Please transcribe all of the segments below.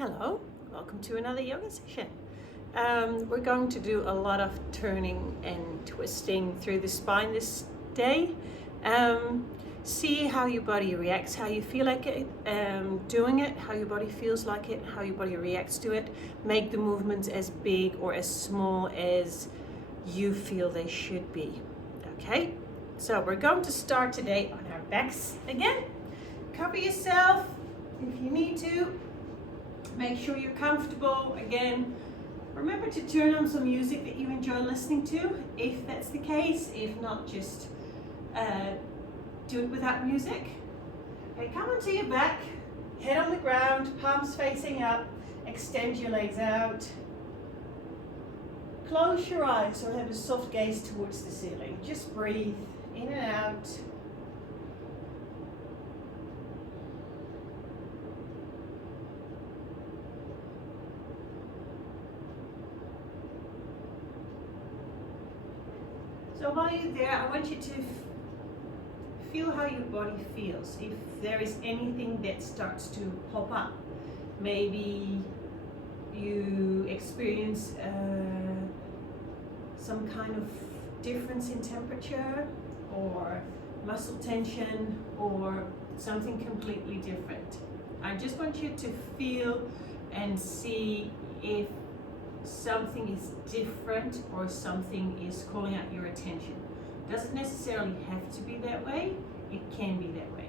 Hello, welcome to another yoga session. We're going to do a lot of turning and twisting through the spine this day. See how your body reacts, how you feel like it, doing it, how your body feels like it, how your body reacts to it. Make the movements as big or as small as you feel they should be. Okay, so we're going to start today on our backs again. Cover yourself if you need to. Make sure you're comfortable. Again, remember to turn on some music that you enjoy listening to, if that's the case. If not, just do it without music. Okay, come onto your back, head on the ground, palms facing up, extend your legs out. Close your eyes or have a soft gaze towards the ceiling. Just breathe in and out. So while you're there, I want you to feel how your body feels. If there is anything that starts to pop up, maybe you experience some kind of difference in temperature or muscle tension or something completely different. I just want you to feel and see if something is different or something is calling out your attention. Doesn't necessarily have to be that way, it can be that way.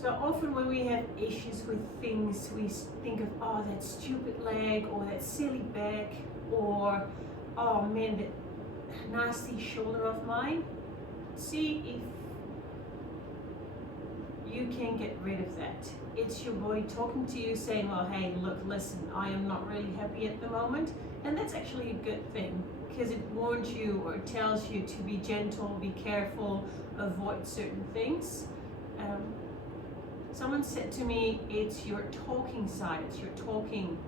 So often when we have issues with things, we think of, oh, that stupid leg, or that silly back, or, oh man, that nasty shoulder of mine. See if you can get rid of that. It's your body talking to you saying, well, hey, look, listen, I am not really happy at the moment. And that's actually a good thing, because it warns you or it tells you to be gentle, be careful, avoid certain things. Someone said to me, it's your talking side, it's your talking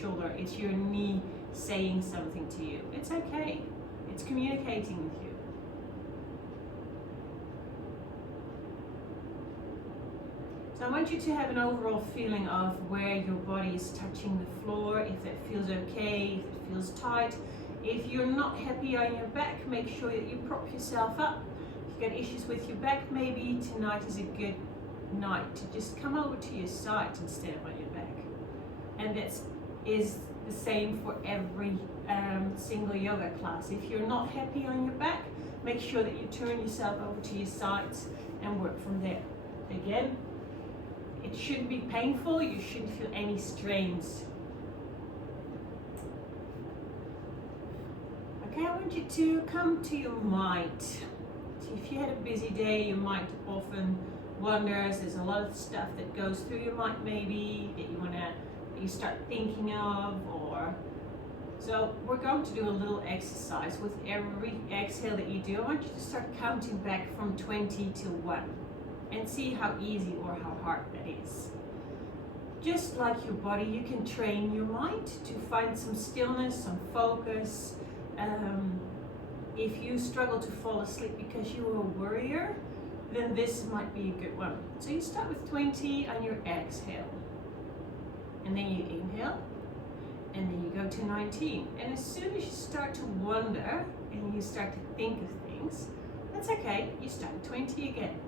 shoulder, it's your knee saying something to you. It's okay, it's communicating with you. So I want you to have an overall feeling of where your body is touching the floor, if that feels okay, if it feels tight. If you're not happy on your back, make sure that you prop yourself up. If you've got issues with your back, maybe tonight is a good night to just come over to your side instead of on your back. And that is the same for every single yoga class. If you're not happy on your back, make sure that you turn yourself over to your sides and work from there. Again, it shouldn't be painful, you shouldn't feel any strains. Okay, I want you to come to your mind. So if you had a busy day, you might often wonder, there's a lot of stuff that goes through your mind maybe, that you start thinking of, or so we're going to do a little exercise. With every exhale that you do, I want you to start counting back from 20 to 1. And see how easy or how hard that is. Just like your body, you can train your mind to find some stillness, some focus. If you struggle to fall asleep because you are a worrier, then this might be a good one. So you start with 20 on your exhale. And then you inhale. And then you go to 19. And as soon as you start to wonder and you start to think of things, that's okay. You start at 20 again.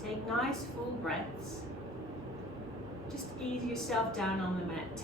Take nice full breaths. Just ease yourself down on the mat.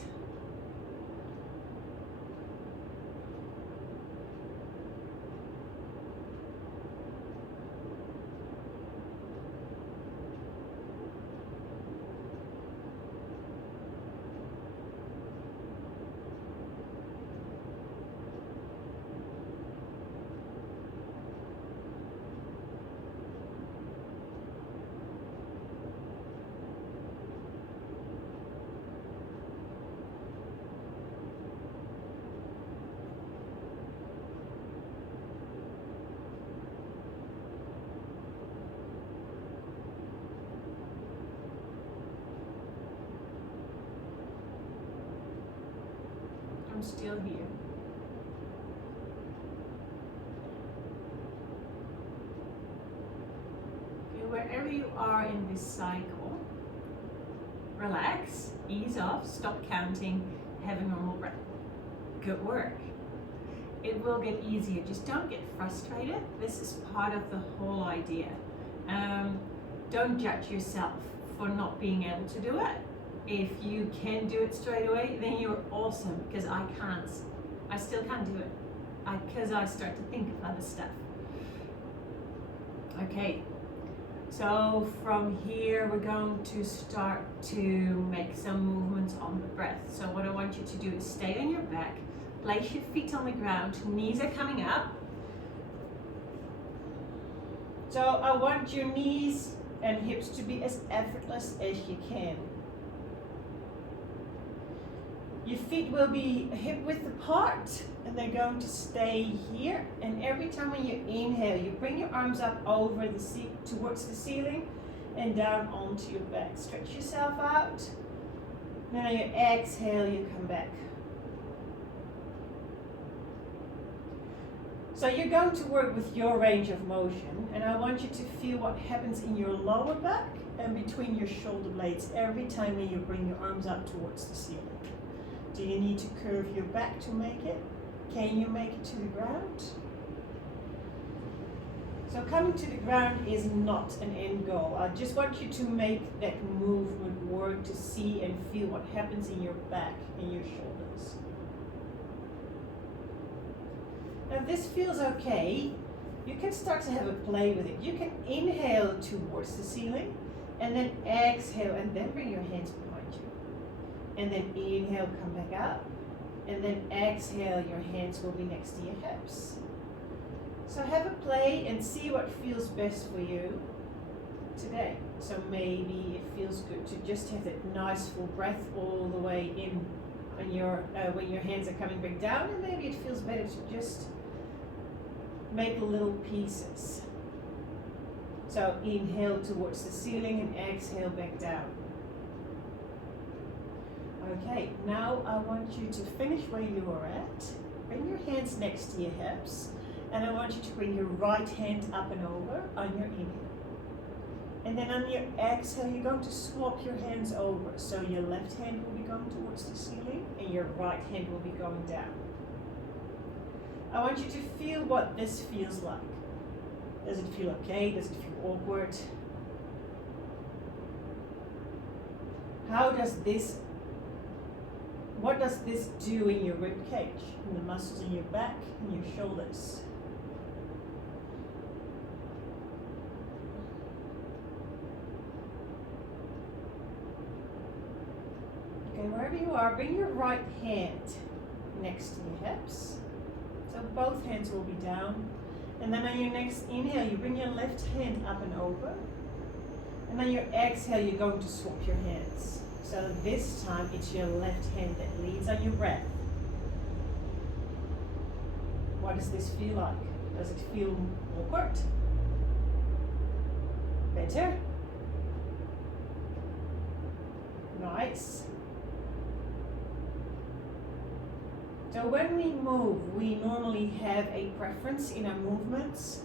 I'm still here. Okay, wherever you are in this cycle, relax, ease off, stop counting, have a normal breath. Good work. It will get easier. Just don't get frustrated. This is part of the whole idea. Don't judge yourself for not being able to do it. If you can do it straight away, then you're awesome, because I can't. I still can't do it because I start to think of other stuff. Okay, so from here we're going to start to make some movements on the breath. So what I want you to do is stay on your back, place your feet on the ground, knees are coming up. So I want your knees and hips to be as effortless as you can. Your feet will be hip width apart, and they're going to stay here. And every time when you inhale, you bring your arms up over the towards the ceiling and down onto your back. Stretch yourself out. Then on your exhale, you come back. So you're going to work with your range of motion, and I want you to feel what happens in your lower back and between your shoulder blades every time when you bring your arms up towards the ceiling. Do you need to curve your back to make it? Can you make it to the ground? So coming to the ground is not an end goal. I just want you to make that movement work, to see and feel what happens in your back and your shoulders. Now if this feels okay, you can start to have a play with it. You can inhale towards the ceiling and then exhale and then bring your hands behind you. And then inhale, come back up. And then exhale, your hands will be next to your hips. So have a play and see what feels best for you today. So maybe it feels good to just have that nice full breath all the way in on your, when your hands are coming back down, and maybe it feels better to just make little pieces. So inhale towards the ceiling and exhale back down. Okay, now I want you to finish where you are at. Bring your hands next to your hips, and I want you to bring your right hand up and over on your inhale. And then on your exhale, you're going to swap your hands over. So your left hand will be going towards the ceiling and your right hand will be going down. I want you to feel what this feels like. Does it feel okay? Does it feel awkward? What does this do in your rib cage, in the muscles in your back and your shoulders? Okay, wherever you are, bring your right hand next to your hips. So both hands will be down. And then on your next inhale, you bring your left hand up and over. And on your exhale, you're going to swap your hands. So this time, it's your left hand that leads on your breath. What does this feel like? Does it feel awkward? Better? Nice. So when we move, we normally have a preference in our movements.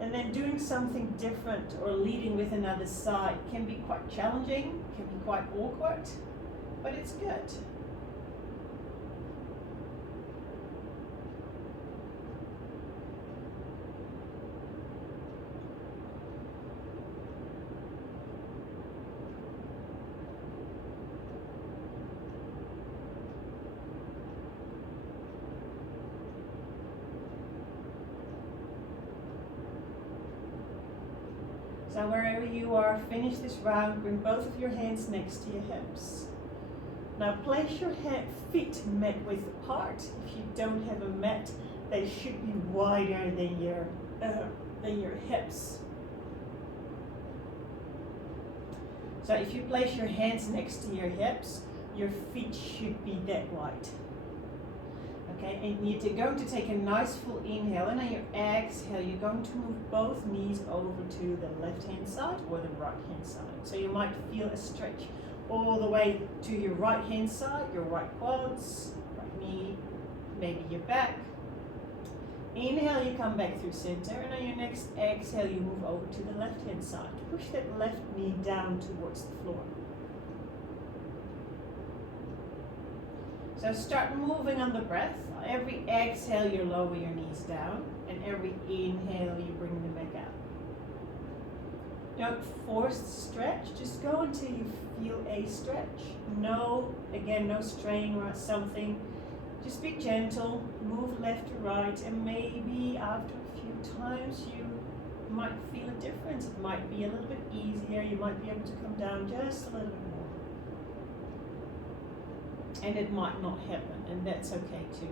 And then doing something different or leading with another side can be quite challenging, can be quite awkward, but it's good. So wherever you are, finish this round, bring both of your hands next to your hips. Now place your feet mat width apart. If you don't have a mat, they should be wider than your hips. So if you place your hands next to your hips, your feet should be that wide. Okay, and you're going to take a nice full inhale, and on your exhale, you're going to move both knees over to the left-hand side or the right-hand side. So you might feel a stretch all the way to your right-hand side, your right quads, right knee, maybe your back. Inhale, you come back through center, and on your next exhale, you move over to the left-hand side. Push that left knee down towards the floor. So start moving on the breath. Every exhale, you lower your knees down, and every inhale, you bring them back out. Don't force the stretch, just go until you feel a stretch. No, again, no strain or something. Just be gentle, move left to right, and maybe after a few times you might feel a difference. It might be a little bit easier, you might be able to come down just a little bit more. And it might not happen, and that's okay too.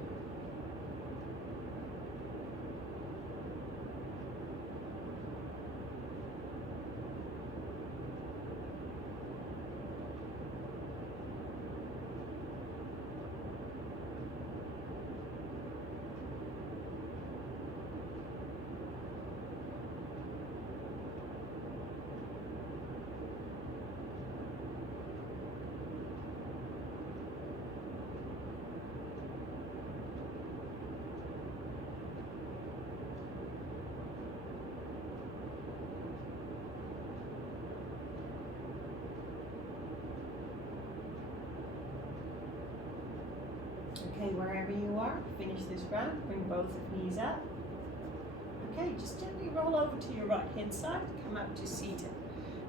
Okay, wherever you are, finish this round, bring both knees up. Okay, just gently roll over to your right hand side, come up to seated.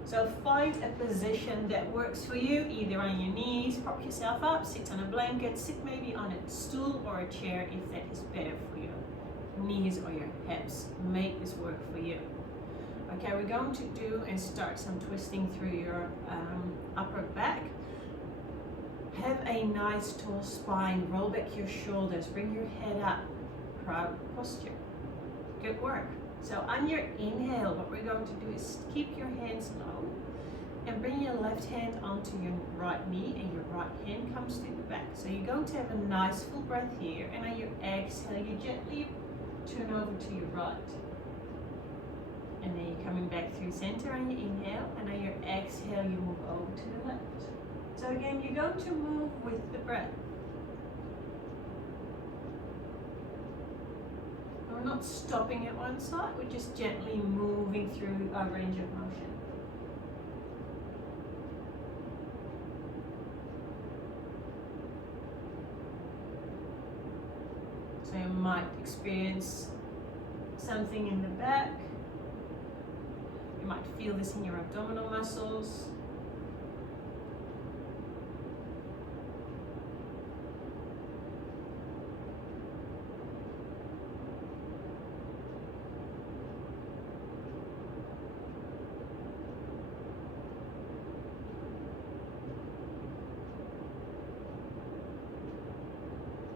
So find a position that works for you, either on your knees, prop yourself up, sit on a blanket, sit maybe on a stool or a chair if that is better for your knees or your hips. Make this work for you. Okay, we're going to do and start some twisting through your upper back. Have a nice tall spine, roll back your shoulders, bring your head up, proud posture. Good work. So on your inhale, what we're going to do is keep your hands low and bring your left hand onto your right knee and your right hand comes to the back. So you're going to have a nice full breath here, and on your exhale, you gently turn over to your right. And then you're coming back through center on your inhale, and on your exhale, you move over to the left. So again, you're going to move with the breath. We're not stopping at one side, we're just gently moving through our range of motion. So you might experience something in the back. You might feel this in your abdominal muscles.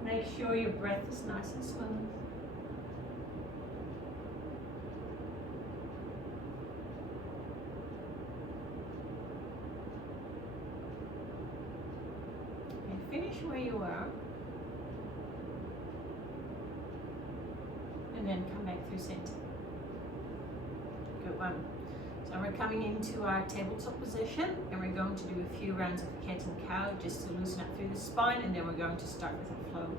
Make sure your breath is nice and smooth. Okay, finish where you are. And then come back through center. Good one. So we're coming into our tabletop position, and we're going to do a few rounds of cat and cow just to loosen up through the spine, and then we're going to start with a flow.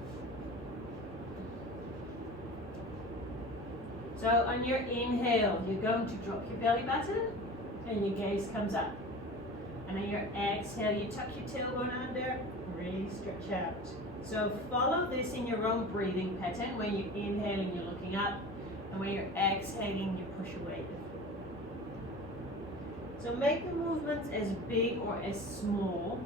So on your inhale, you're going to drop your belly button and your gaze comes up. And on your exhale, you tuck your tailbone under, really stretch out. So follow this in your own breathing pattern. When you're inhaling, you're looking up, and when you're exhaling, you push away. So make the movements as big or as small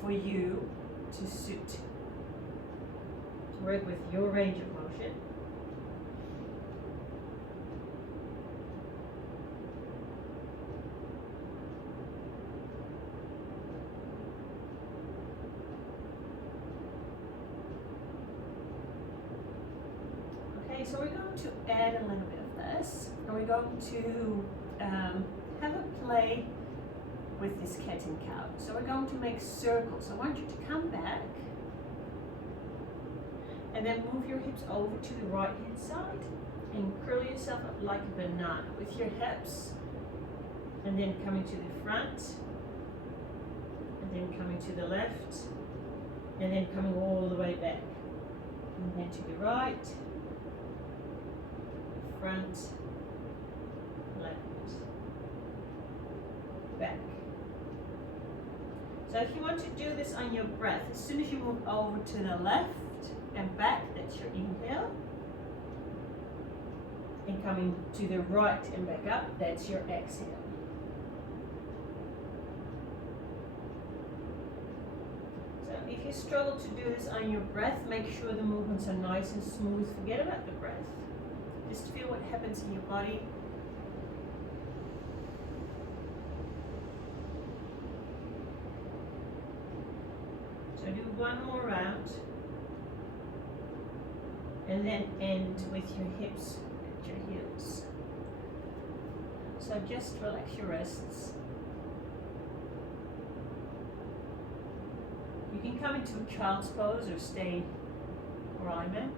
for you to suit. To work with your range of motion. Okay, so we're going to add a little bit of this, and we're going to have a play with this cat and cow. So we're going to make circles. I want you to come back and then move your hips over to the right hand side and curl yourself up like a banana with your hips, and then coming to the front, and then coming to the left, and then coming all the way back, and then to the right, front, left, back. So if you want to do this on your breath, as soon as you move over to the left and back, that's your inhale. And coming to the right and back up, that's your exhale. So if you struggle to do this on your breath, make sure the movements are nice and smooth. Forget about the breath. Just feel what happens in your body. So do one more round. And then end with your hips at your heels. So just relax your wrists. You can come into a child's pose or stay where I'm at.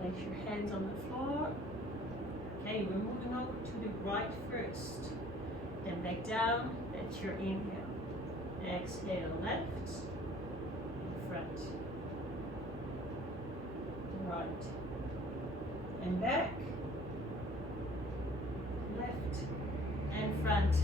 Place your hands on the floor. Okay, we're moving over to the right first. Then back down, that's your inhale. Exhale, left, front, right, and back, left, and front.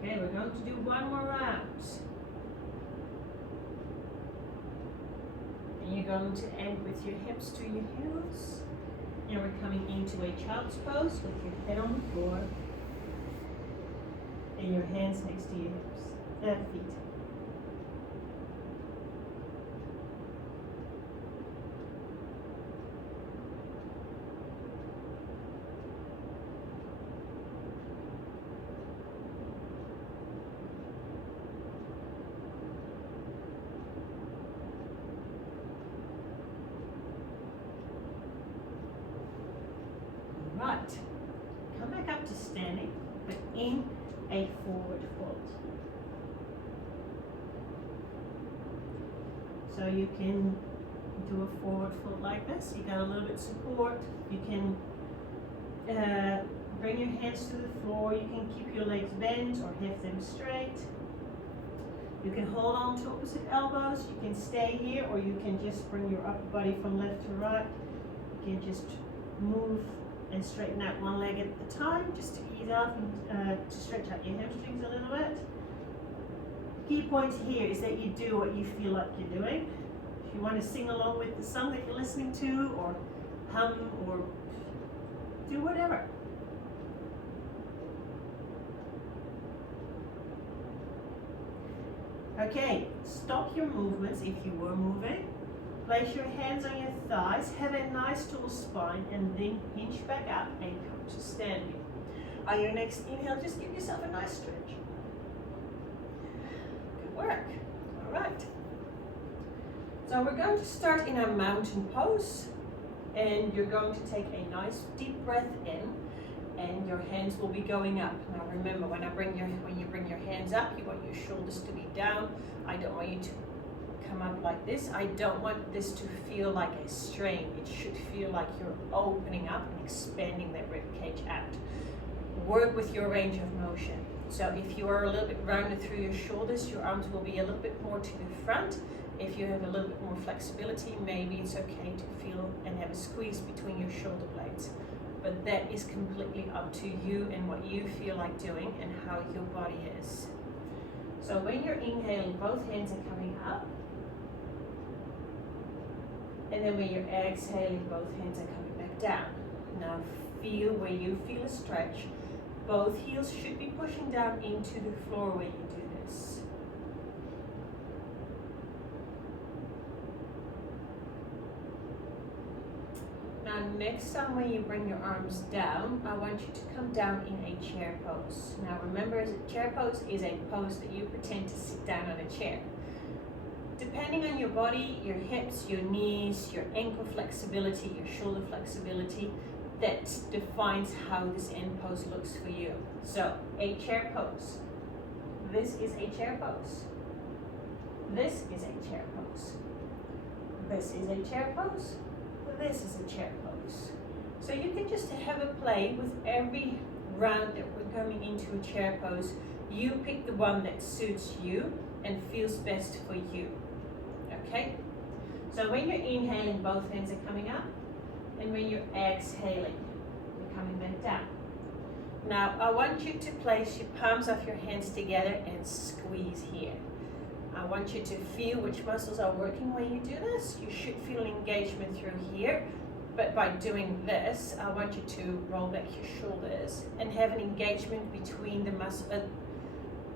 Okay, we're going to do one more round. And you're going to end with your hips to your heels. And we're coming into a child's pose with your head on the floor and your hands next to your hips, feet. Right, come back up to standing, but in a forward fold. So you can do a forward fold like this. You got a little bit of support. You can bring your hands to the floor. You can keep your legs bent or have them straight. You can hold on to opposite elbows. You can stay here, or you can just bring your upper body from left to right. You can just move and straighten out one leg at a time, just to ease off and to stretch out your hamstrings a little bit. Key point here is that you do what you feel like you're doing. If you want to sing along with the song that you're listening to, or hum, or do whatever. Okay, stop your movements if you were moving. Place your hands on your thighs, have a nice tall spine, and then hinge back up and come to standing. On your next inhale, just give yourself a nice stretch. Good work. All right. So we're going to start in a mountain pose, and you're going to take a nice deep breath in, and your hands will be going up. Now remember, when you bring your hands up, you want your shoulders to be down. I don't want you to come up like this. I don't want this to feel like a strain. It should feel like you're opening up and expanding that rib cage out. Work with your range of motion. So if you are a little bit rounded through your shoulders, your arms will be a little bit more to the front. If you have a little bit more flexibility, maybe it's okay to feel and have a squeeze between your shoulder blades. But that is completely up to you and what you feel like doing and how your body is. So when you're inhaling, both hands are coming up. And then when you're exhaling, both hands are coming back down. Now feel where you feel a stretch. Both heels should be pushing down into the floor when you do this. Now next time when you bring your arms down, I want you to come down in a chair pose. Now remember, chair pose is a pose that you pretend to sit down on a chair. depending on your body, your hips, your knees, your ankle flexibility, your shoulder flexibility, that defines how this end pose looks for you. So, a chair pose. This is a chair pose. This is a chair pose. This is a chair pose. This is a chair pose. So you can just have a play with every round that we're coming into a chair pose. You pick the one that suits you and feels best for you. Okay? So when you're inhaling, both hands are coming up, and when you're exhaling, you're coming back down. Now, I want you to place your palms of your hands together and squeeze here. I want you to feel which muscles are working when you do this. You should feel engagement through here, but by doing this, I want you to roll back your shoulders and have an engagement between the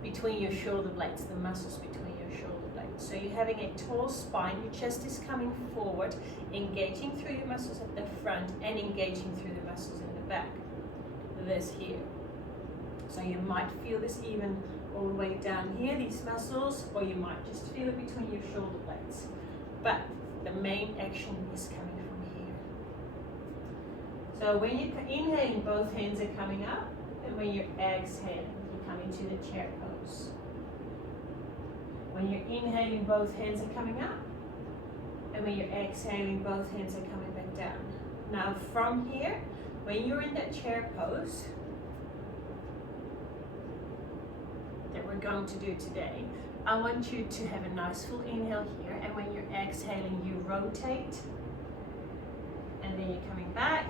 between your shoulder blades, the muscles between your shoulder blades. So you're having a tall spine, your chest is coming forward, engaging through your muscles at the front and engaging through the muscles in the back. This here. So you might feel this even all the way down here, these muscles, or you might just feel it between your shoulder blades. But the main action is coming from here. So when you're inhaling, both hands are coming up, and when you're exhaling, you come into the chair pose. When you're inhaling, both hands are coming up, and when you're exhaling, both hands are coming back down. Now from here, when you're in that chair pose that we're going to do today, I want you to have a nice full inhale here, and when you're exhaling, you rotate, and then you're coming back,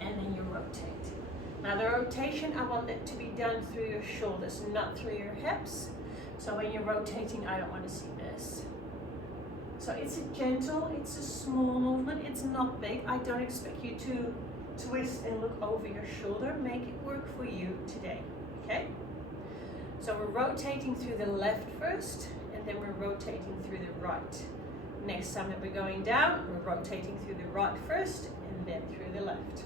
and then you rotate. Now the rotation, I want that to be done through your shoulders, not through your hips. So when you're rotating, I don't want to see this. So it's a gentle, it's a small movement, it's not big. I don't expect you to twist and look over your shoulder. Make it work for you today, okay? So we're rotating through the left first, and then we're rotating through the right. Next time that we're going down, we're rotating through the right first, and then through the left.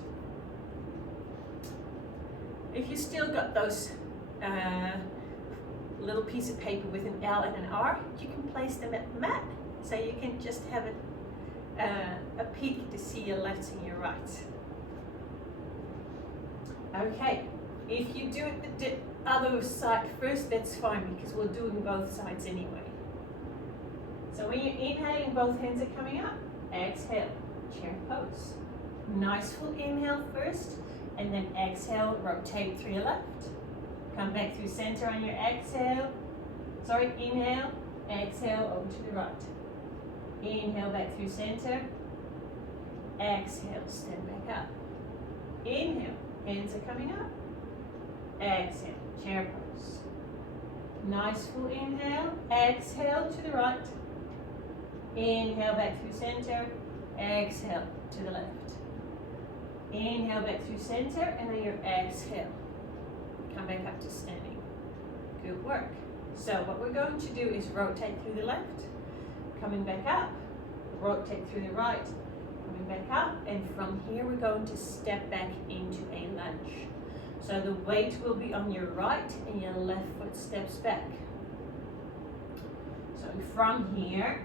If you still got those little piece of paper with an L and an R, you can place them at the mat, so you can just have a peek to see your left and your right. Okay, if you do it the other side first, that's fine, because we're doing both sides anyway. So when you're inhaling, both hands are coming up. Exhale, chair pose. Nice full inhale first, and then exhale, rotate through your left. Come back through center on your exhale. Inhale, exhale over to the right. Inhale back through center. Exhale, stand back up. Inhale, hands are coming up. Exhale, chair pose. Nice full inhale. Exhale to the right. Inhale back through center. Exhale to the left. Inhale back through center, and then your exhale. Come back up to standing. Good work. So what we're going to do is rotate through the left, coming back up, rotate through the right, coming back up, and from here we're going to step back into a lunge. So the weight will be on your right and your left foot steps back. So from here,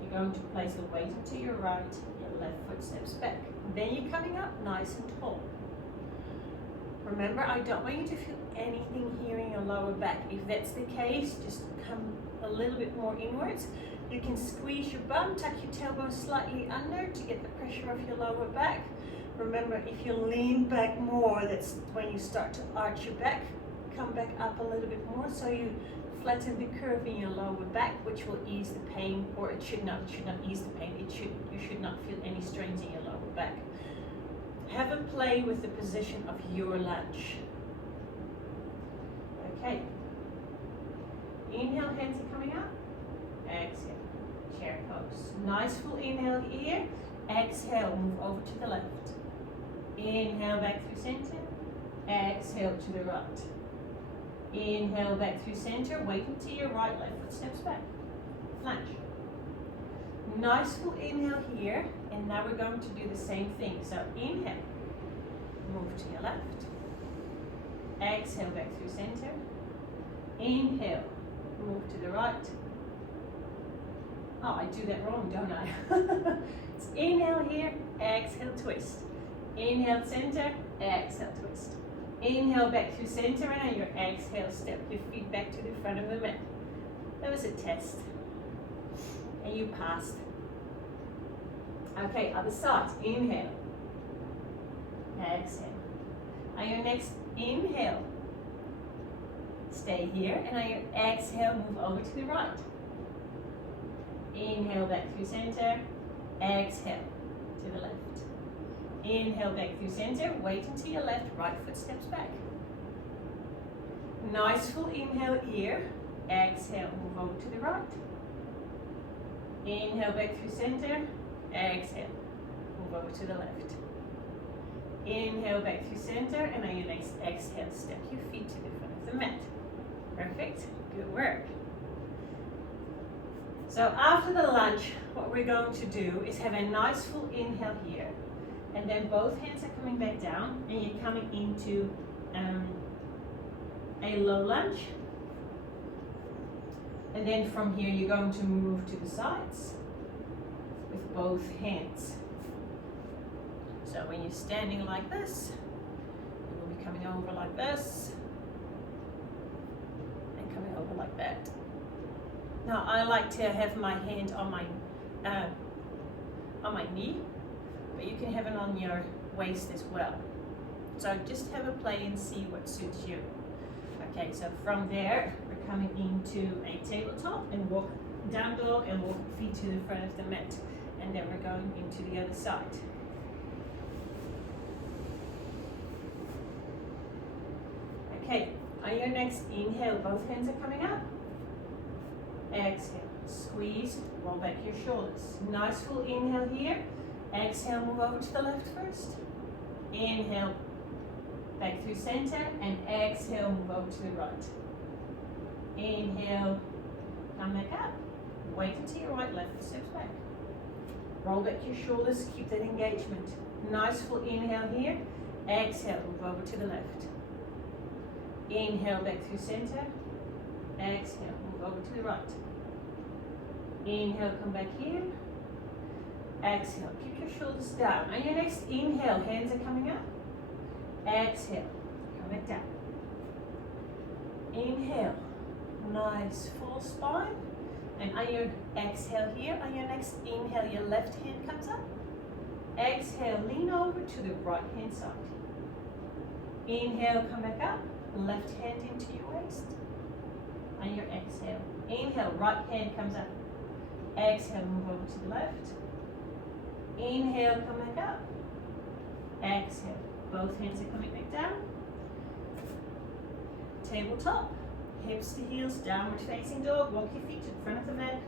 you're going to place the weight into your right, your left foot steps back. Then you're coming up nice and tall. Remember, I don't want you to feel anything here in your lower back. If that's the case, just come a little bit more inwards. You can squeeze your bum, tuck your tailbone slightly under to get the pressure off your lower back. Remember, if you lean back more, that's when you start to arch your back. Come back up a little bit more, so you flatten the curve in your lower back, which will ease the pain, or it should not ease the pain. You should not feel any strains in your lower back. Have a play with the position of your lunge. Okay. Inhale, hands are coming up. Exhale, chair pose. Nice full inhale here. Exhale, move over to the left. Inhale back through center. Exhale to the right. Inhale back through center. Wait until your right leg foot steps back. Lunge. Nice full inhale here. And now we're going to do the same thing. So inhale, move to your left. Exhale back through center. Inhale, move to the right. Oh, I do that wrong, don't I? It's inhale here, exhale, twist. Inhale, center, exhale, twist. Inhale back through center, and on your exhale, step your feet back to the front of the mat. That was a test. And you passed. Okay, other side. Inhale. Exhale. On your next inhale, stay here, and on your exhale, move over to the right. Inhale back through center, exhale to the left. Inhale back through center, wait until your left, right foot steps back. Nice full inhale here, exhale, move over to the right. Inhale back through center, exhale, move over to the left. Inhale back through center, and on your next exhale, step your feet to the front of the mat. Perfect, good work. So after the lunge, what we're going to do is have a nice full inhale here, and then both hands are coming back down, and you're coming into a low lunge. And then from here, you're going to move to the sides with both hands. So when you're standing like this, you will be coming over like this, and coming over like that. Now I like to have my hand on my knee, but you can have it on your waist as well. So just have a play and see what suits you. Okay, so from there, we're coming into a tabletop and walk down dog and walk feet to the front of the mat. And then we're going into the other side. Okay, on your next inhale, both hands are coming up. Exhale, squeeze, roll back your shoulders. Nice full inhale here. Exhale, move over to the left first. Inhale, back through center, and exhale, move over to the right. Inhale, come back up. Wait until your right, left steps back. Roll back your shoulders, keep that engagement. Nice full inhale here. Exhale, move over to the left. Inhale, back through center. Exhale, move over to the right. Inhale, come back here. Exhale, keep your shoulders down. On your next inhale, hands are coming up. Exhale, come back down. Inhale, nice full spine. And on your exhale here, on your next inhale, your left hand comes up. Exhale, lean over to the right hand side. Inhale, come back up. Left hand into your waist. On your exhale, inhale, right hand comes up. Exhale, move over to the left. Inhale, come back up. Exhale, both hands are coming back down. Tabletop, hips to heels, downward facing dog. Walk your feet to the front of the mat.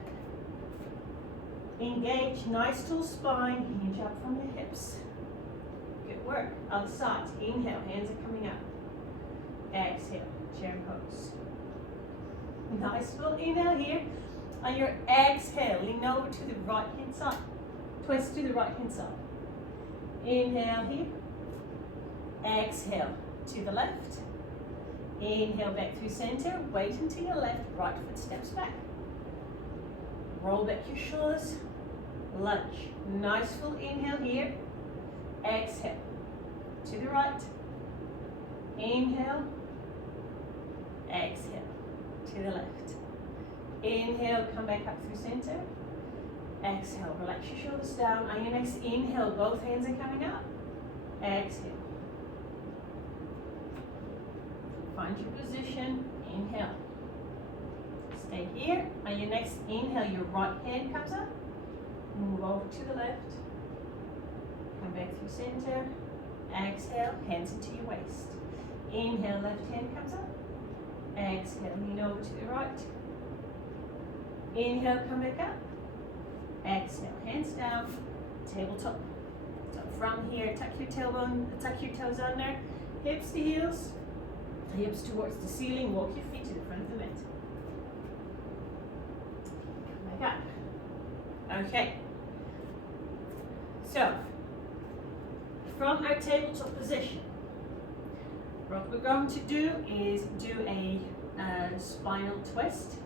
Engage, nice tall spine, hinge up from the hips. Good work. Other sides, inhale, hands are coming up. Exhale, chair pose. Nice full inhale here. On your exhale, lean over to the right hand side. Twist to the right hand side. Inhale here. Exhale to the left. Inhale back through center. Wait until your left, right foot steps back. Roll back your shoulders. Lunge. Nice full inhale here. Exhale to the right. Inhale. Exhale to the left. Inhale, come back up through center. Exhale, relax your shoulders down. On your next inhale, both hands are coming up. Exhale. Find your position. Inhale. Stay here. On your next inhale, your right hand comes up. Move over to the left. Come back through center. Exhale, hands into your waist. Inhale, left hand comes up. Exhale, lean over to the right. Inhale, come back up. Exhale, hands down, tabletop. So from here, tuck your tailbone, tuck your toes under, hips to heels, hips towards the ceiling, walk your feet to the front of the mat. Come back up. Okay. So, from our tabletop position, what we're going to do is do a spinal twist.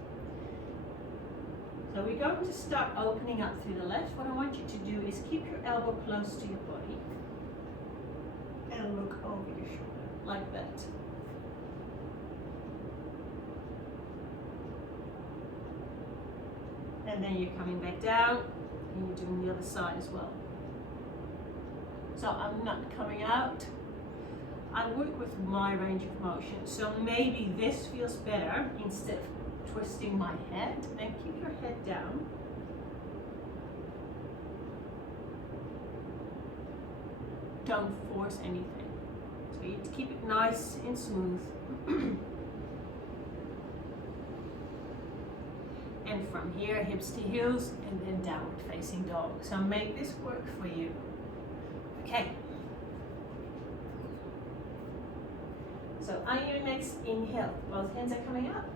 So we're going to start opening up through the left. What I want you to do is keep your elbow close to your body and look over your shoulder like that. And then you're coming back down and you're doing the other side as well. So I'm not coming out. I work with my range of motion. So maybe this feels better instead of twisting my head, and keep your head down. Don't force anything. So you keep it nice and smooth. And from here, hips to heels, and then downward facing dog. So make this work for you. Okay. So on your next inhale, both hands are coming up.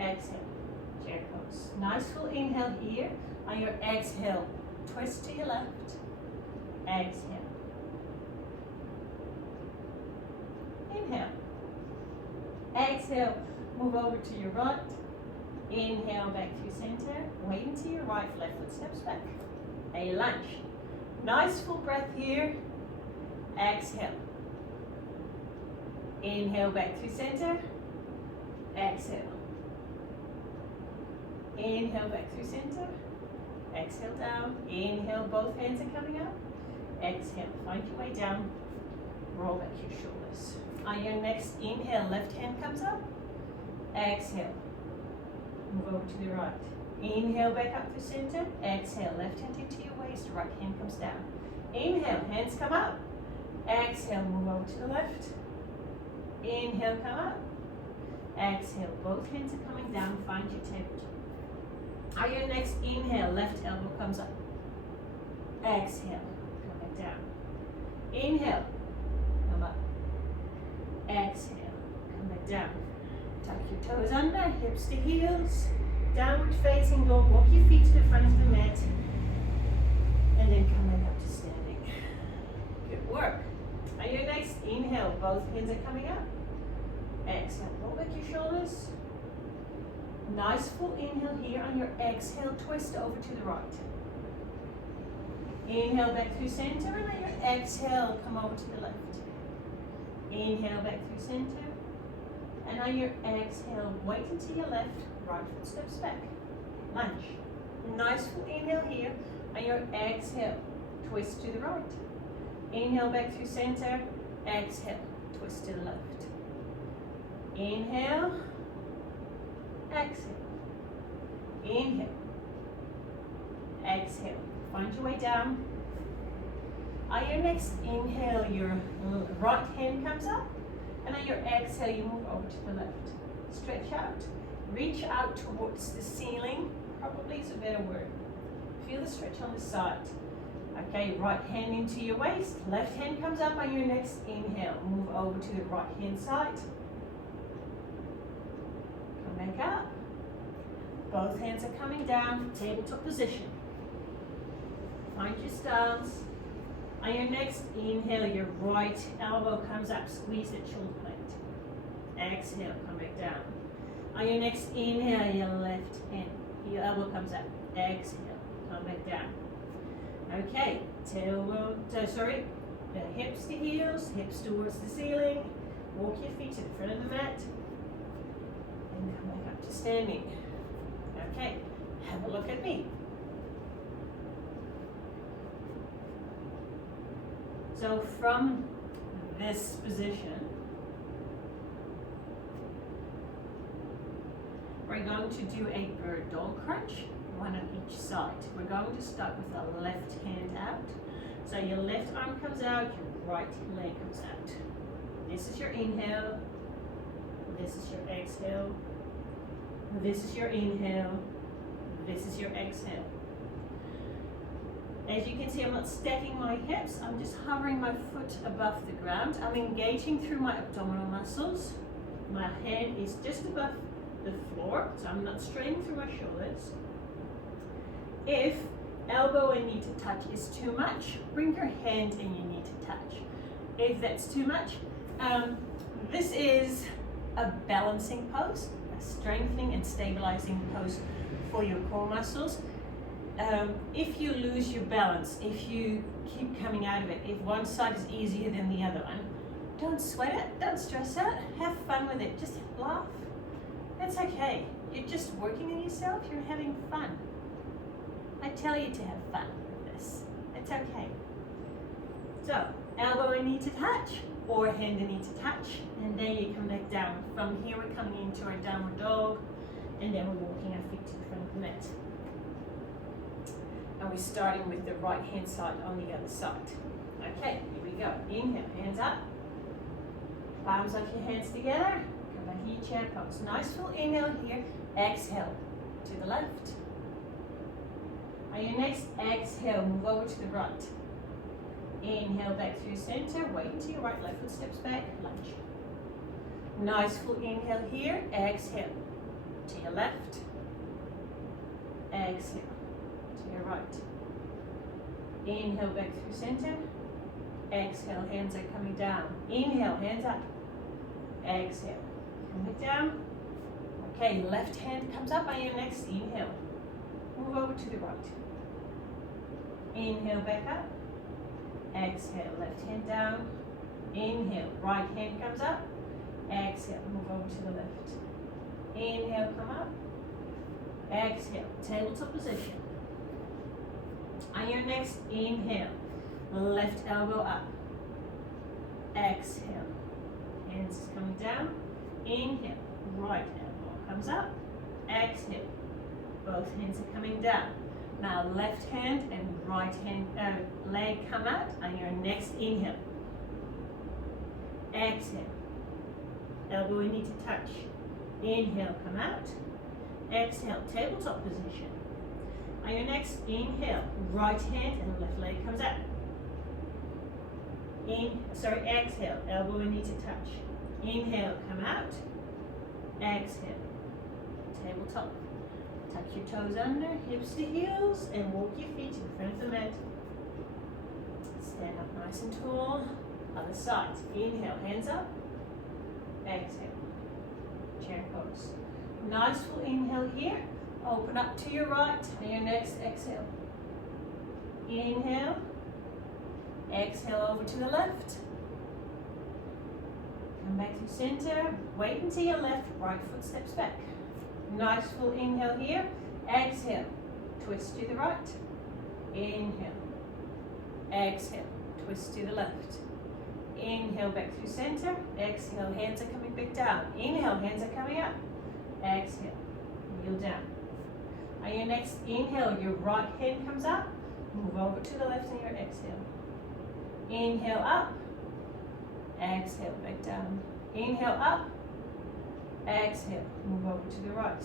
Exhale, chair pose. Nice full inhale here. On your exhale, twist to your left. Exhale. Inhale. Exhale, move over to your right. Inhale, back through center. Weight into your right, left foot steps back. A lunge. Nice full breath here. Exhale. Inhale, back through center. Exhale. Inhale, back through center. Exhale down. Inhale, both hands are coming up. Exhale, find your way down. Roll back your shoulders. On your next inhale, left hand comes up. Exhale. Move over to the right. Inhale, back up through center. Exhale, left hand into your waist. Right hand comes down. Inhale, hands come up. Exhale, move over to the left. Inhale, come up. Exhale, both hands are coming down. Find your tabletop. On your next inhale, left elbow comes up. Exhale, come back down. Inhale, come up. Exhale, come back down. Tuck your toes under, hips to heels. Downward facing dog. Walk your feet to the front of the mat. And then come back up to standing. Good work. On your next inhale, both hands are coming up. Exhale, roll back your shoulders. Nice full inhale here. On your exhale, twist over to the right. Inhale back through center, and on your exhale, come over to the left. Inhale back through center, and on your exhale, weight into your left, right foot steps back. Lunge. Nice full inhale here. On your exhale, twist to the right. Inhale back through center, exhale, twist to the left. Inhale, exhale, inhale, exhale. Find your way down. On your next inhale, your right hand comes up, and on your exhale, you move over to the left. Stretch out, reach out towards the ceiling, probably is a better word. Feel the stretch on the side. Okay, right hand into your waist, left hand comes up on your next inhale. Move over to the right hand side. Come back up. Both hands are coming down, tabletop position. Find your stance. On your next inhale, your right elbow comes up, squeeze that shoulder blade. Exhale, come back down. On your next inhale, your left hand, your elbow comes up. Exhale, come back down. Okay, hips to heels, hips towards the ceiling. Walk your feet to the front of the mat. And come back up to standing. Okay, have a look at me. So from this position, we're going to do a bird dog crunch, one on each side. We're going to start with the left hand out. So your left arm comes out, your right leg comes out. This is your inhale. This is your exhale. This is your inhale. This is your exhale. As you can see, I'm not stacking my hips. I'm just hovering my foot above the ground. I'm engaging through my abdominal muscles. My head is just above the floor, so I'm not straining through my shoulders. If elbow and knee to touch is too much, bring your hand and your knee to touch. If that's too much, this is a balancing pose, a strengthening and stabilizing pose for your core muscles. If you lose your balance, if you keep coming out of it, if one side is easier than the other one, don't sweat it, don't stress out, have fun with it, just laugh. It's okay. You're just working on yourself, you're having fun. I tell you to have fun with this. It's okay. So, elbow and knee to touch, or hand and knee to touch, and then you come back down. From here we're coming into our downward dog, and then we're walking our feet to the front of the mat. And we're starting with the right hand side on the other side. Okay, here we go. Inhale, hands up. Palms of your hands together. Come back here, chair pose. Nice full inhale here. Exhale to the left. On your next exhale, move over to the right. Inhale back through center. Weight to your right, left foot steps back. Lunge. Nice full inhale here. Exhale to your left. Exhale to your right. Inhale back through center. Exhale, hands are coming down. Inhale, hands up. Exhale, come back down. Okay, left hand comes up on your next inhale. Move over to the right. Inhale, back up. Exhale, left hand down. Inhale, right hand comes up. Exhale, move over to the left. Inhale, come up. Exhale, tabletop position. On your next inhale, left elbow up. Exhale, hands is coming down. Inhale, right elbow comes up. Exhale, both hands are coming down. Now left hand and right hand leg come out on your next inhale. Exhale, elbow and knee to touch. Inhale, come out. Exhale, tabletop position. On your next inhale, right hand and left leg comes out. Exhale, elbow and knee to touch. Inhale, come out. Exhale, tabletop. Tuck your toes under, hips to heels, and walk your feet to the front of the mat. Stand up nice and tall. Other side. Inhale, hands up. Exhale, chair pose. Nice full inhale here. Open up to your right on your next exhale. Inhale. Exhale over to the left. Come back to center. Wait until your left, right foot steps back. Nice full inhale here. Exhale. Twist to the right. Inhale. Exhale. Twist to the left. Inhale back through center. Exhale. Hands are coming back down. Inhale. Hands are coming up. Exhale. Kneel down. On your next inhale, your right hand comes up. Move over to the left on your exhale. Inhale up. Exhale back down. Inhale up. Exhale. Move over to the right.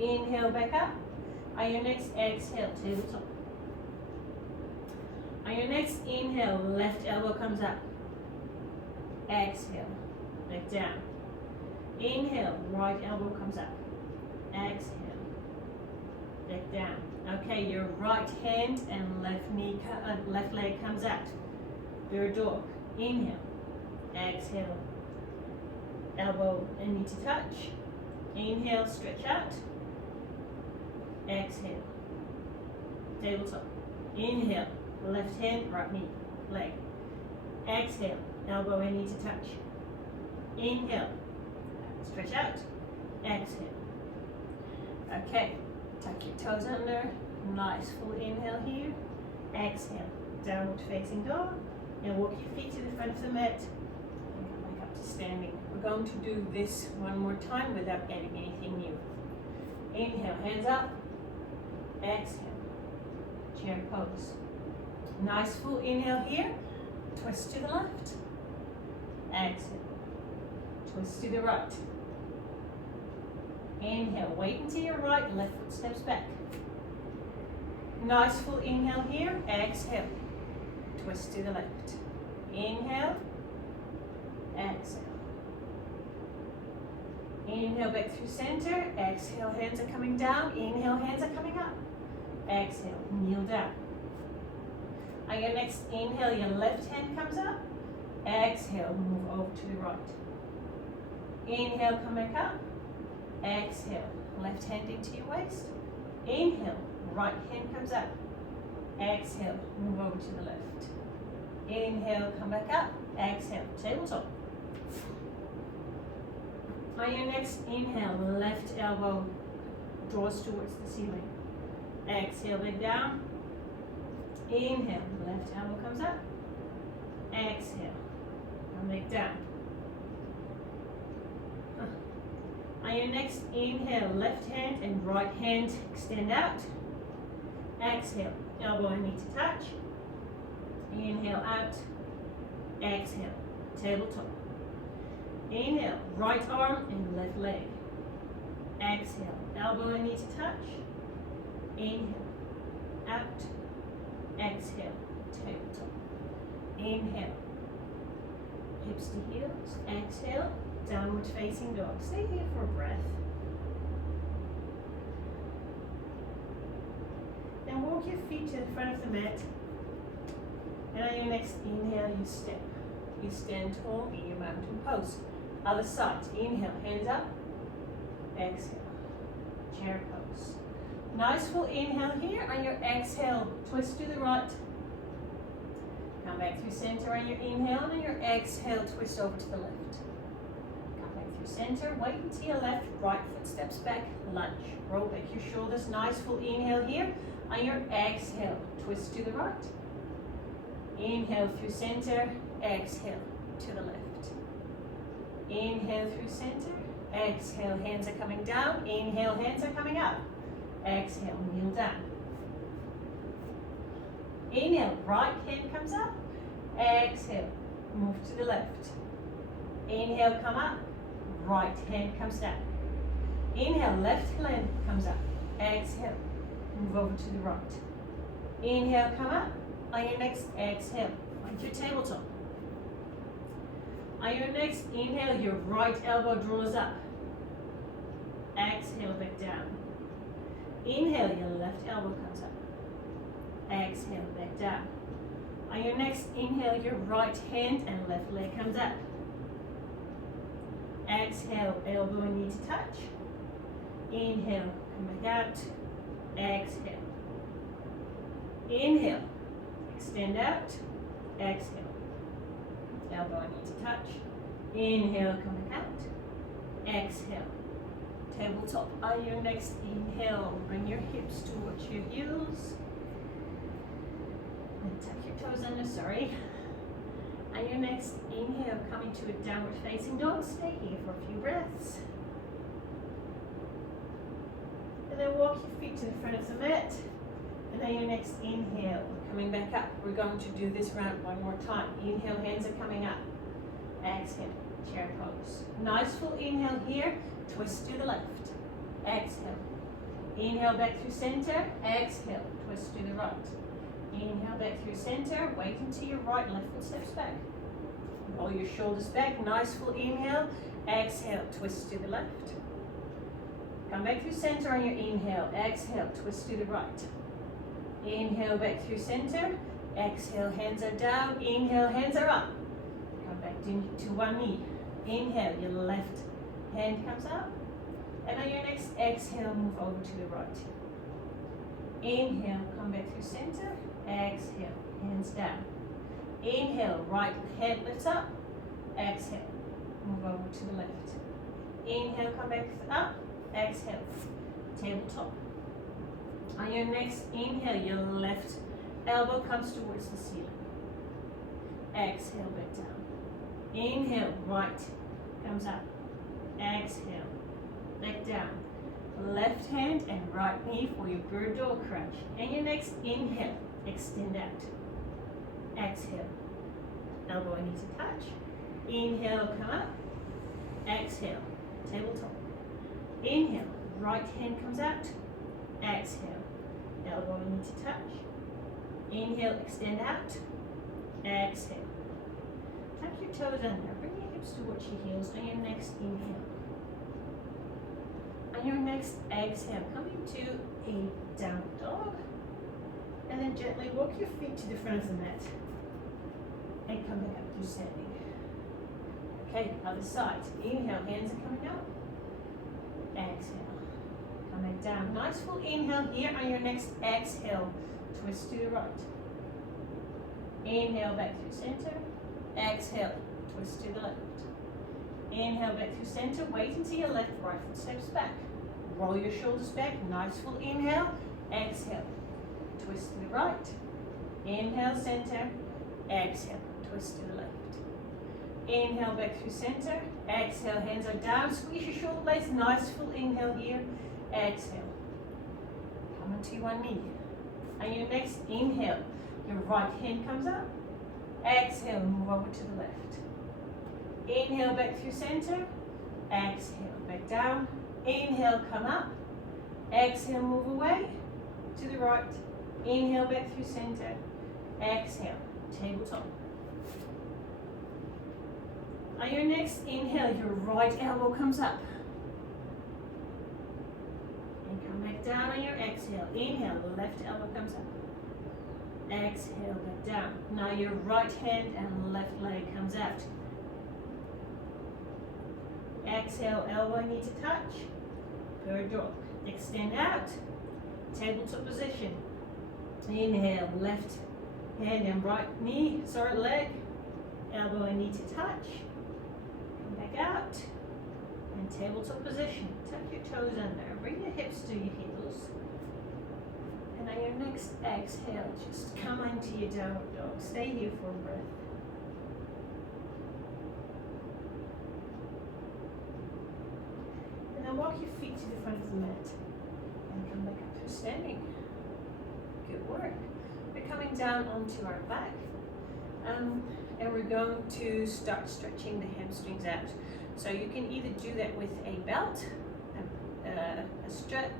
Inhale back up. On your next exhale, tabletop. On your next inhale, left elbow comes up. Exhale. Back down. Inhale, right elbow comes up. Exhale. Back down. Okay, your right hand and left leg comes out. Bird dog. Inhale. Exhale. Elbow and knee to touch. Inhale, stretch out. Exhale. Tabletop. Inhale. Left hand, right knee, leg. Exhale. Elbow and knee to touch. Inhale. Stretch out. Exhale. Okay. Tuck your toes under. Nice full inhale here. Exhale. Downward facing dog. And walk your feet to the front of the mat. And come back up to standing. We're going to do this one more time without adding anything new. Inhale, hands up. Exhale. Chair pose. Nice full inhale here. Twist to the left. Exhale. Twist to the right. Inhale, wait until your right, left foot steps back. Nice full inhale here. Exhale. Twist to the left. Inhale. Exhale. Inhale back through center. Exhale, hands are coming down. Inhale, hands are coming up. Exhale, kneel down. On your next inhale, your left hand comes up. Exhale, move over to the right. Inhale, come back up. Exhale, left hand into your waist. Inhale, right hand comes up. Exhale, move over to the left. Inhale, come back up. Exhale, tabletop. On your next inhale, left elbow draws towards the ceiling. Exhale, back down. Inhale, left elbow comes up. Exhale, come back down. On your next inhale, left hand and right hand extend out. Exhale, elbow and knee to touch. Inhale out. Exhale, tabletop. Inhale, right arm and left leg. Exhale, elbow and knee to touch. Inhale, out. Exhale, tabletop. Inhale, hips to heels. Exhale, downward facing dog. Stay here for a breath. Then walk your feet to the front of the mat. And on your next inhale, you step. You stand tall in your mountain pose. Other side. Inhale, hands up. Exhale, chair pose. Nice full inhale here. On your exhale, twist to the right. Come back through center on your inhale, and on your exhale, twist over to the left. Come back through center, wait until your left, right foot steps back, lunge. Roll back your shoulders, nice full inhale here. On your exhale, twist to the right. Inhale through center, exhale to the left. Inhale through center, exhale, hands are coming down. Inhale, hands are coming up. Exhale, kneel down. Inhale, right hand comes up. Exhale, move to the left. Inhale, come up. Right hand comes down. Inhale, left hand comes up. Exhale, move over to the right. Inhale, come up. On your next exhale, find your tabletop. On your next inhale, your right elbow draws up. Exhale, back down. Inhale, your left elbow comes up. Exhale, back down. On your next inhale, your right hand and left leg comes up. Exhale, elbow and knee to touch. Inhale, come back out. Exhale. Inhale, extend out. Exhale. Elbow and knee to touch. Inhale, come back out. Exhale. Tabletop. On your next inhale, bring your hips towards your heels. And tuck your toes under, sorry. On your next inhale, come into a downward facing dog. Stay here for a few breaths. And then walk your feet to the front of the mat. And then your next inhale, coming back up. We're going to do this round one more time. Inhale, hands are coming up. Exhale, chair pose. Nice full inhale here. Twist to the left. Exhale. Inhale back through center. Exhale, twist to the right. Inhale back through center. Wait until your right left foot steps back. Roll your shoulders back. Nice full inhale. Exhale, twist to the left. Come back through center on your inhale. Exhale, twist to the right. Inhale back through center. Exhale, hands are down. Inhale, hands are up. Come back to one knee. Inhale, your left hand comes up. And on your next exhale, move over to the right. Inhale, come back through center. Exhale, hands down. Inhale, right hand lifts up. Exhale, move over to the left. Inhale, come back up. Exhale, tabletop. On your next inhale, your left elbow comes towards the ceiling. Exhale, back down. Inhale, right comes up. Exhale, back down. Left hand and right knee for your bird dog crunch. And your next inhale, extend out. Exhale, elbow and knee to touch. Inhale, come up. Exhale, tabletop. Inhale, right hand comes out. Exhale, elbow and knee to touch. Inhale, extend out. Exhale. Tuck your toes under. Bring your hips towards your heels on your next inhale. On your next exhale, come into a downward dog. And then gently walk your feet to the front of the mat. And come back up to standing. Okay, other side. Inhale, hands are coming up. Exhale. come back down. Nice full inhale here. On your next exhale, twist to the right. Inhale back through center. Exhale, twist to the left. Inhale back through center. Wait until your left, right foot steps back. Roll your shoulders back. Nice full inhale. Exhale, twist to the right. Inhale, center. Exhale, twist to the left. Inhale back through center. Exhale, hands are down. Squeeze your shoulder blades. Nice full inhale here. Exhale. Come onto one knee. On your next inhale, your right hand comes up. Exhale, move over to the left. Inhale back through center. Exhale, back down. Inhale, come up. Exhale, move away to the right. Inhale back through center. Exhale, tabletop. On your next inhale, your right elbow comes up. And come back down on your exhale. Inhale, the left elbow comes up. Exhale, back down. Now your right hand and left leg comes out. Exhale, elbow knee to touch. Bird dog. Extend out. Tabletop position. Inhale, left hand and right knee, leg. Elbow and knee to touch. Come back out. And tabletop position. Tuck your toes under. Bring your hips to your heels. And on your next exhale, just come into your downward dog. Stay here for a breath. And then walk your feet to the front of the mat. And come back up to standing. Good work. We're coming down onto our back. And we're going to start stretching the hamstrings out. So you can either do that with a belt, a strap,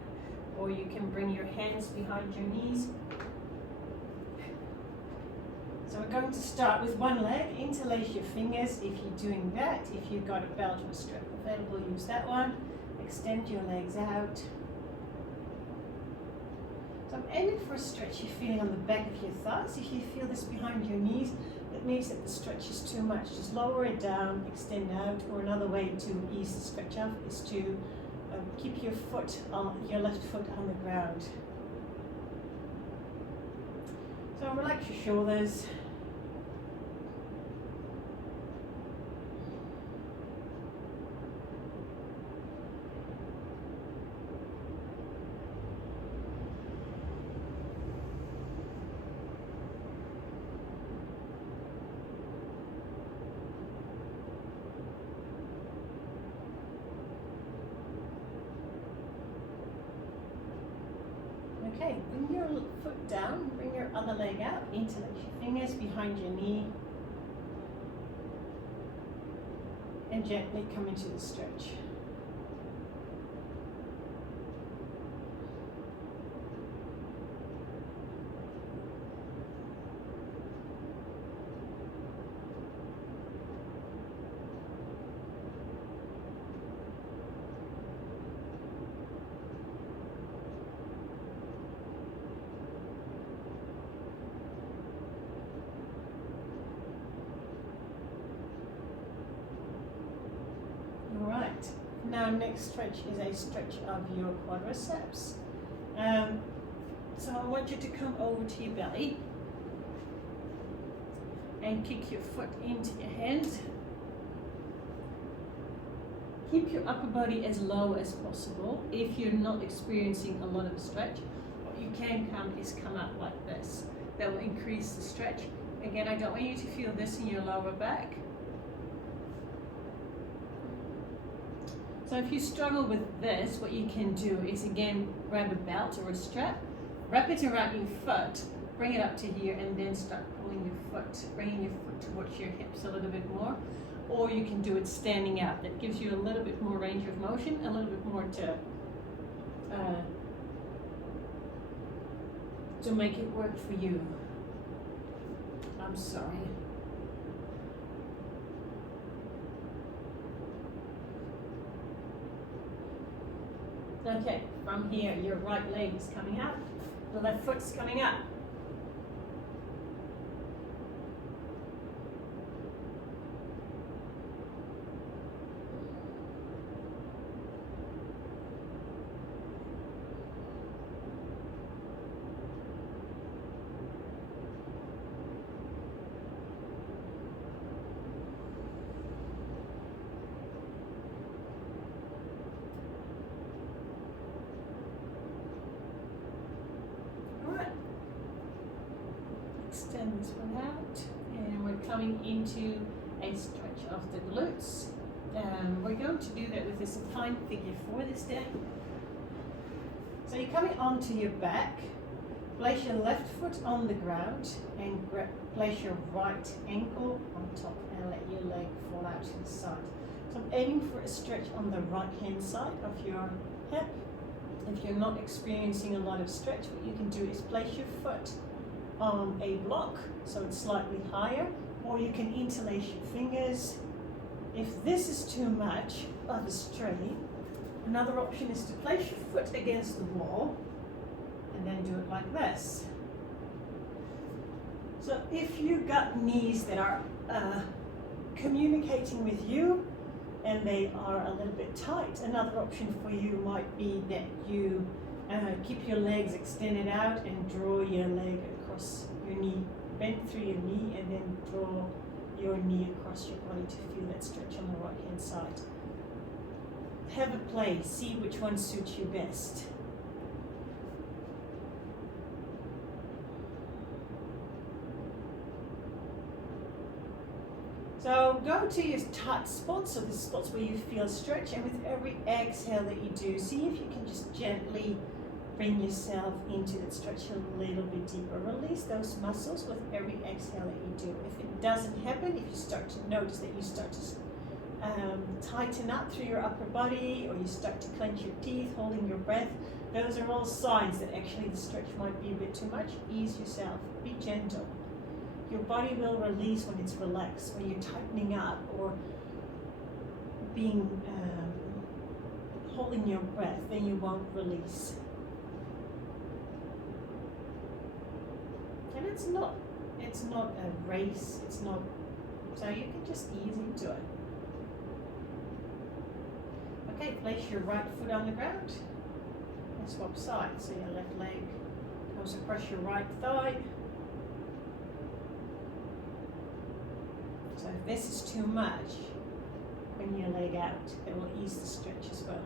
or you can bring your hands behind your knees. So we're going to start with one leg. Interlace your fingers if you're doing that. If you've got a belt or a strap available, use that one. Extend your legs out. So I'm aiming for a stretch you're feeling on the back of your thighs. If you feel this behind your knees, that means that the stretch is too much. Just lower it down, extend out, or another way to ease the stretch up is to keep your left foot on the ground. So relax your shoulders. Okay, bring your foot down, bring your other leg out, interlace your fingers behind your knee, and gently come into the stretch. Alright, now next stretch is a stretch of your quadriceps. So I want you to come over to your belly and kick your foot into your hands. Keep your upper body as low as possible. If you're not experiencing a lot of stretch, what you can come up like this. That will increase the stretch. Again, I don't want you to feel this in your lower back. So if you struggle with this, what you can do is again grab a belt or a strap, wrap it around your foot, bring it up to here, and then start pulling your foot, bringing your foot towards your hips a little bit more. Or you can do it standing out. That gives you a little bit more range of motion, a little bit more to make it work for you. I'm sorry. Okay, from here, your right leg is coming up, the left foot's coming up. coming into a stretch of the glutes. We're going to do that with a supine figure 4 this day. So you're coming onto your back, place your left foot on the ground and place your right ankle on top and let your leg fall out to the side. So I'm aiming for a stretch on the right hand side of your hip. If you're not experiencing a lot of stretch, what you can do is place your foot on a block so it's slightly higher, or you can interlace your fingers. If this is too much of a strain, another option is to place your foot against the wall and then do it like this. So if you've got knees that are communicating with you and they are a little bit tight, another option for you might be that you keep your legs extended out and draw your leg across your knee, bend through your knee and then draw your knee across your body to feel that stretch on the right hand side. Have a play, see which one suits you best. So go to your tight spots, so the spots where you feel stretch, and with every exhale that you do, see if you can just gently bring yourself into that stretch a little bit deeper. Release those muscles with every exhale that you do. If it doesn't happen, if you start to notice that you start to tighten up through your upper body, or you start to clench your teeth, holding your breath, those are all signs that actually the stretch might be a bit too much. Ease yourself, be gentle. Your body will release when it's relaxed. When you're tightening up or being holding your breath, then you won't release. And it's not a race, it's not, so you can just ease into it. Okay, place your right foot on the ground and swap sides. So your left leg goes across your right thigh. So if this is too much, bring your leg out. It will ease the stretch as well.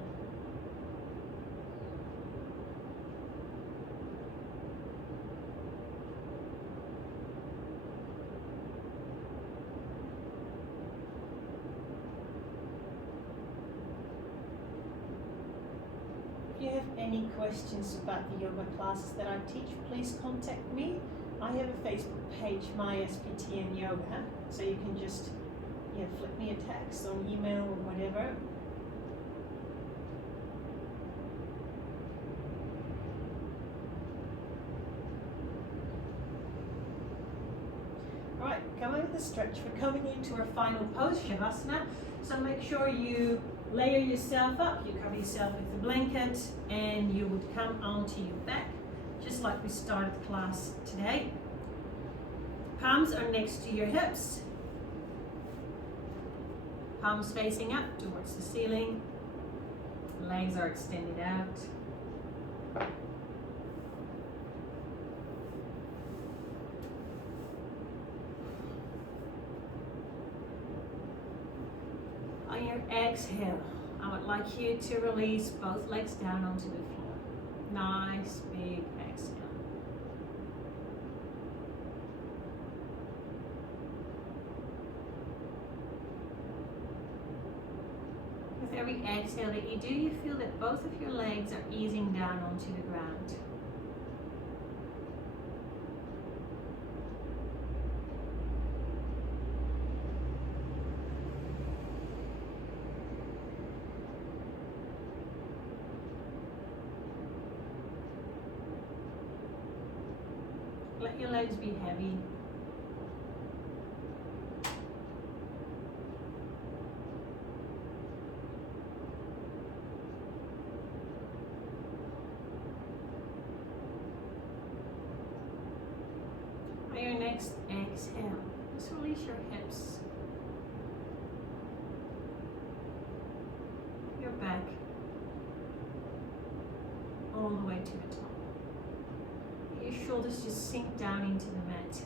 If you have any questions about the yoga classes that I teach, please contact me. I have a Facebook page, My SPTN Yoga, so you can just flip me a text on email or whatever. All right, come over the stretch. We're coming into our final pose, Shavasana. So make sure you layer yourself up. You cover yourself with the blanket, and you would come onto your back, just like we started the class today. Palms are next to your hips. Palms facing up towards the ceiling. Legs are extended out. On your exhale, I would like you to release both legs down onto the floor. Nice big exhale. With every exhale that you do, you feel that both of your legs are easing down onto the ground. Let your legs be heavy. On your next exhale, just release your hips, your back, all the way to the top. Your shoulders just sink down into the mat.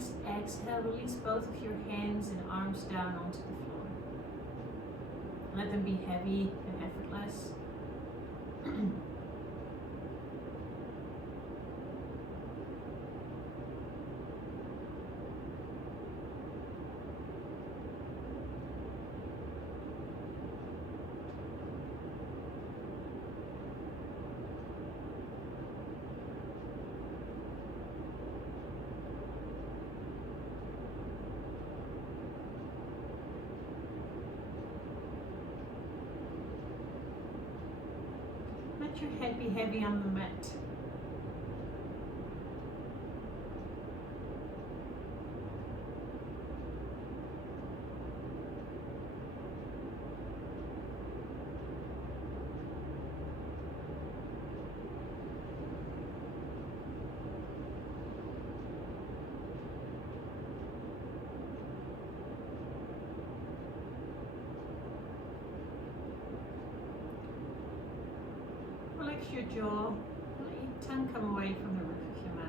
next exhale, release both of your hands and arms down onto the floor. Let them be heavy and effortless. Let your head be heavy on the mat. Relax your jaw, let your tongue come away from the roof of your mouth.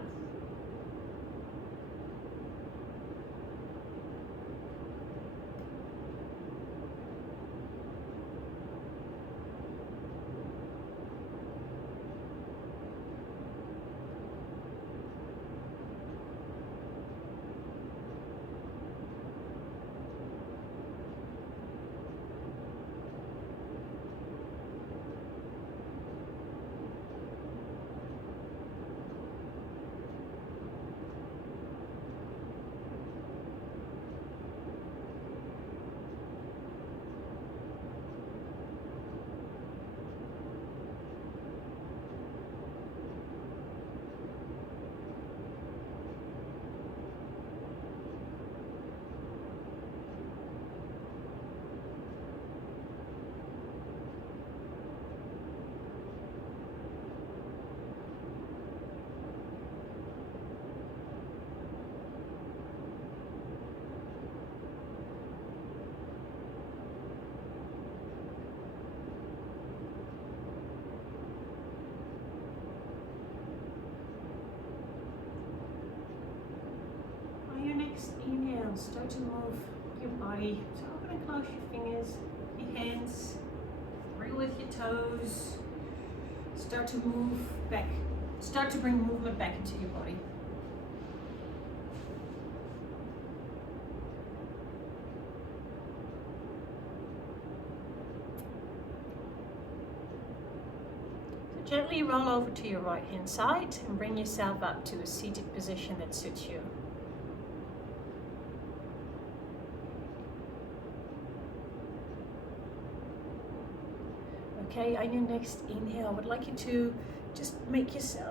Inhale, start to move your body. So open and close your fingers, your hands, wriggle with your toes. Start to move back. Start to bring movement back into your body. So gently roll over to your right hand side and bring yourself up to a seated position that suits you. Okay, on your next inhale, I would like you to just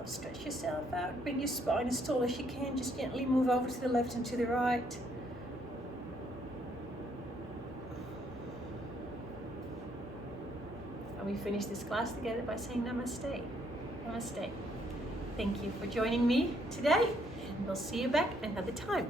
stretch yourself out, bring your spine as tall as you can, just gently move over to the left and to the right. And we finish this class together by saying namaste. Namaste. Thank you for joining me today, and we'll see you back another time.